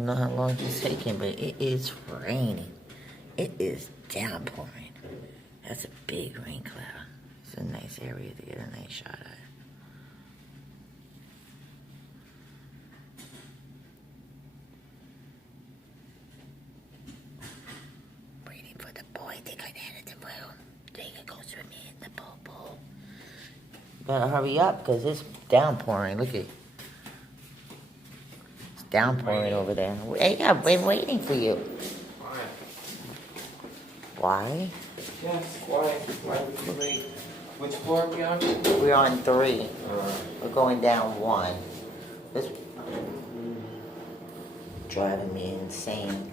don't know how long it's taking, but it is raining. It is downpouring. That's a big rain cloud. It's a nice area to get a nice shot at. Waiting for the boy to come into the room. They can go swimming in the pool. Better hurry up, because it's downpouring. Look at it's downpouring over there. Hey, I've been waiting for you. Why? Yes, why? Why would you wait? Which floor are we on? We're on 3. We're going down 1. This driving me insane.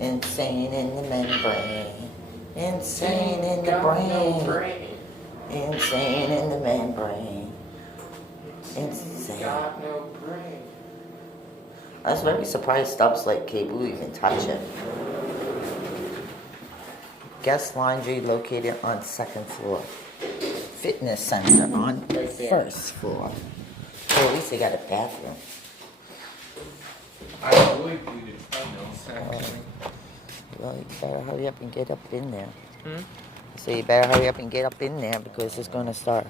Insane in the membrane. Insane in the brain. Insane in the membrane. Insane. Got no brain. I was very surprised Stubbs let K-Boo even touch it. Guest laundry located on 2nd floor. Fitness center on the 1st floor. Oh, at least they got a bathroom. I really needed finals, actually. Well, you better hurry up and get up in there. Hmm? So you better hurry up and get up in there because it's gonna start.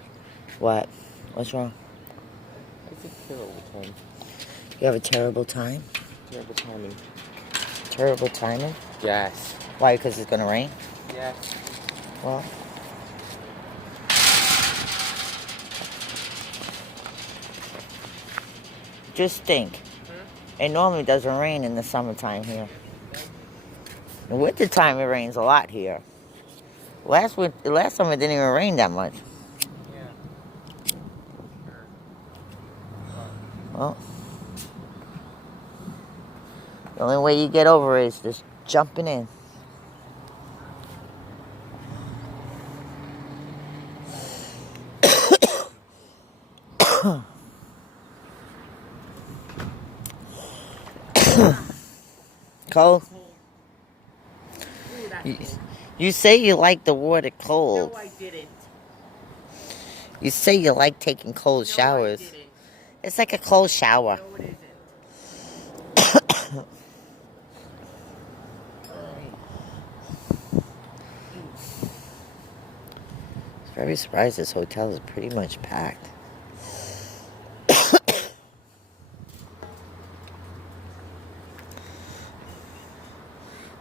What? What's wrong? It's a terrible time. You have a terrible time? Terrible timing. Terrible timing? Yes. Why? Because it's gonna rain? Yes. Well. Just think. It normally doesn't rain in the summertime here. In the wintertime it rains a lot here. Last summer it didn't even rain that much. Yeah. Well, the only way you get over it is just jumping in. Cold? You say you like the water cold. No, I didn't. You say you like taking cold showers. No, I didn't. It's like a cold shower. No, it isn't. I'm very surprised this hotel is pretty much packed.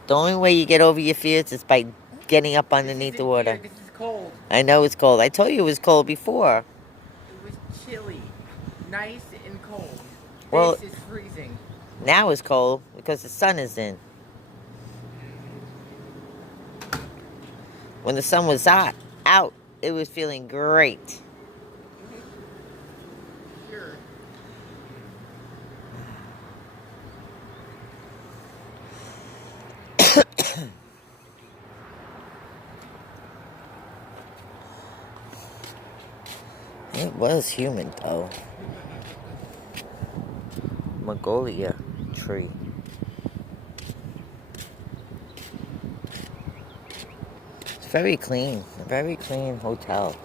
The only way you get over your fears is by getting up underneath the water. This is cold. I know it's cold. I told you it was cold before. It was chilly. Nice and cold. Well- This is freezing. Now it's cold because the sun is in. When the sun was out, it was feeling great. Sure. It was humid though. Magnolia tree. It's very clean. A very clean hotel.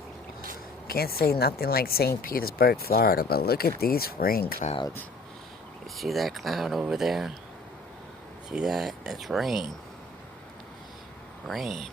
Can't say nothing like St. Petersburg, Florida, but look at these rain clouds. You see that cloud over there? See that? That's rain. Rain.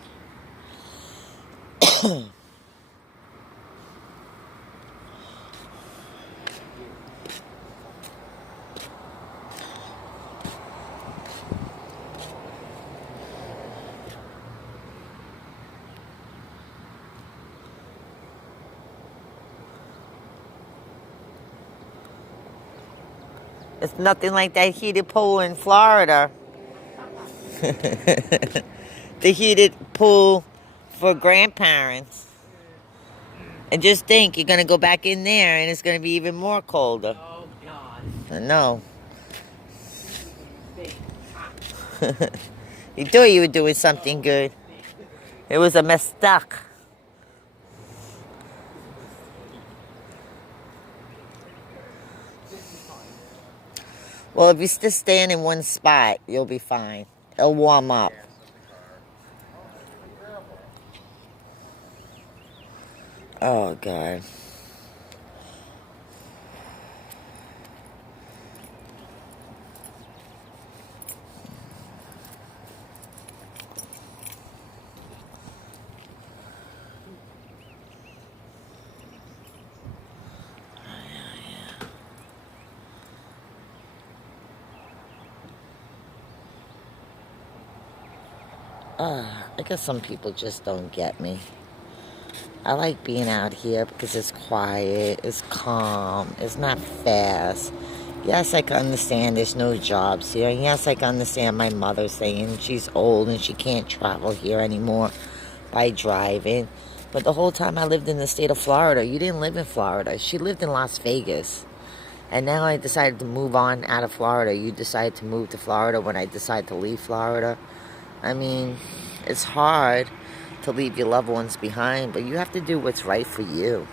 It's nothing like that heated pool in Florida. The heated pool for grandparents. And just think, you're going to go back in there and it's going to be even more colder. Oh, God. I know. You thought you were doing something good. It was a mistake. Well, if you just stand in one spot, you'll be fine. It'll warm up. Oh, God. I guess some people just don't get me. I like being out here because it's quiet, it's calm, it's not fast. Yes, I can understand there's no jobs here. And yes, I can understand my mother saying she's old and she can't travel here anymore by driving. But the whole time I lived in the state of Florida, you didn't live in Florida. She lived in Las Vegas. And now I decided to move on out of Florida. You decided to move to Florida when I decided to leave Florida. I mean, it's hard to leave your loved ones behind, but you have to do what's right for you.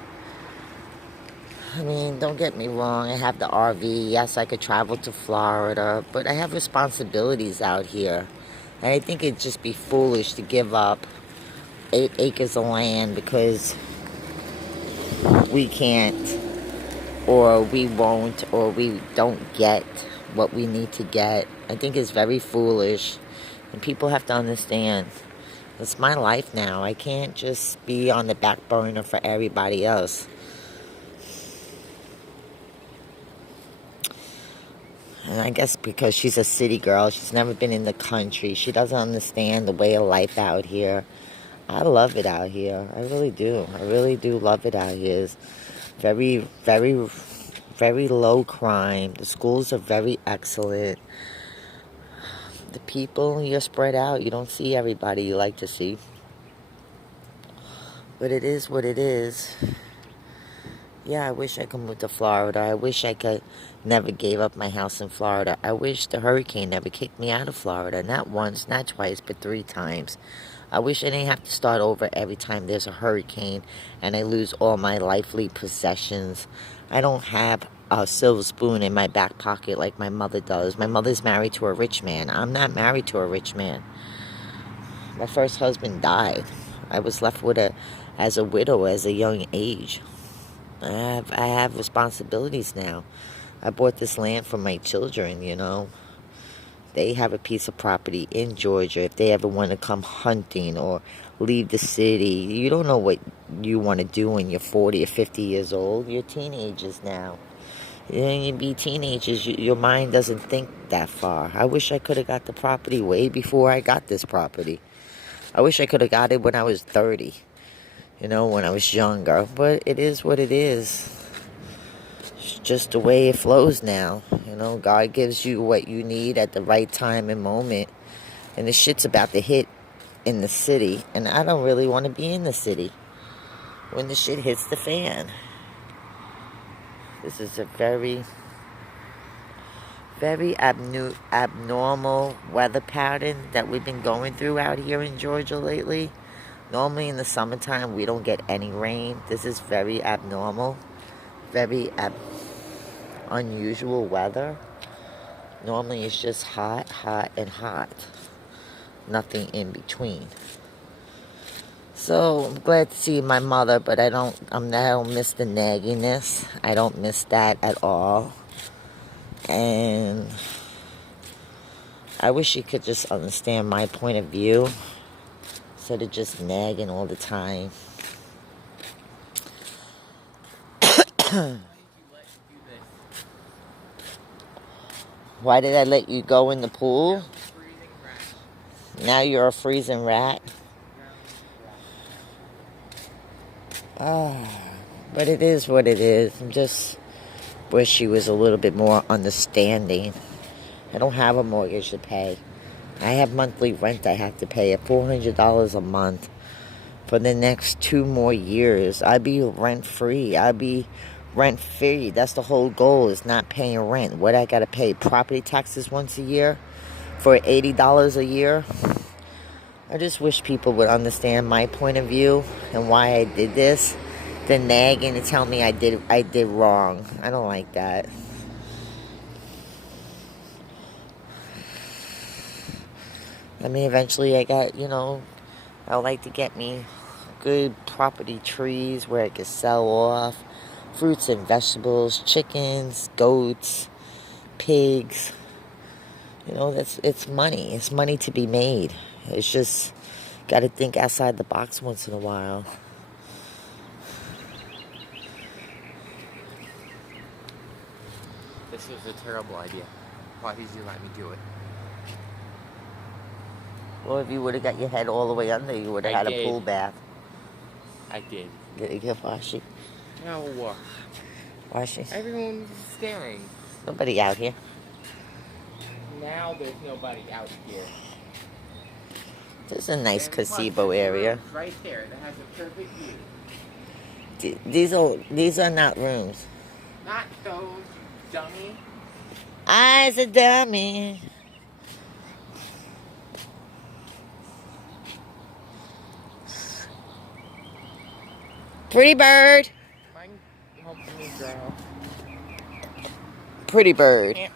I mean, don't get me wrong, I have the RV. Yes, I could travel to Florida, but I have responsibilities out here. And I think it'd just be foolish to give up 8 acres of land because we can't, or we won't, or we don't get what we need to get. I think it's very foolish. And people have to understand, it's my life now. I can't just be on the back burner for everybody else. And I guess because she's a city girl, she's never been in the country. She doesn't understand the way of life out here. I love it out here. I really do. I really do love it out here. It's very, very, very low crime. The schools are very excellent. The people, you're spread out. You don't see everybody you like to see. But it is what it is. Yeah, I wish I could move to Florida. I wish I could never gave up my house in Florida. I wish the hurricane never kicked me out of Florida. Not once, not twice, but 3 times. I wish I didn't have to start over every time there's a hurricane and I lose all my lively possessions. I don't have a silver spoon in my back pocket like my mother does. My mother's married to a rich man. I'm not married to a rich man. My first husband died. I was left with as a widow as a young age. I have responsibilities now. I bought this land for my children, you know. They have a piece of property in Georgia. If they ever want to come hunting or leave the city, you don't know what you want to do when you're 40 or 50 years old. You're teenagers now. You be teenagers, your mind doesn't think that far. I wish I could have got the property way before I got this property. I wish I could have got it when I was 30. You know, when I was younger. But it is what it is. It's just the way it flows now. You know, God gives you what you need at the right time and moment. And the shit's about to hit in the city. And I don't really want to be in the city when the shit hits the fan. This is a very, very abnormal weather pattern that we've been going through out here in Georgia lately. Normally in the summertime, we don't get any rain. This is very abnormal. Very unusual weather. Normally it's just hot, hot, and hot. Nothing in between. So I'm glad to see my mother, but I don't miss the nagginess. I don't miss that at all. And I wish she could just understand my point of view instead of just nagging all the time. Why did I let you go in the pool? Now you're a freezing rat. But it is what it is. I just wish she was a little bit more understanding. I don't have a mortgage to pay. I have monthly rent I have to pay at $400 a month. For the next 2 more years, I'd be rent-free. I'd be rent-free. That's the whole goal, is not paying rent. What I got to pay? Property taxes once a year for $80 a year? I just wish people would understand my point of view and why I did this. Than nagging and tell me I did wrong. I don't like that. I mean, eventually I got, I would like to get me good property trees where I could sell off fruits and vegetables, chickens, goats, pigs. It's money. It's money to be made. It's just got to think outside the box once in a while. This was a terrible idea. Why did you let me do it? Or if you would have got your head all the way under, you would have I had a did. pool bath. I did. Did it get washy? No. Washy? Everyone's staring. Nobody out here. Now there's nobody out here. This is a nice And plus, gazebo there's a area. room right there that has a perfect view. These are not rooms. Not those, dummy. I's a dummy. Pretty bird. Mine helped me, girl. Pretty bird. Can't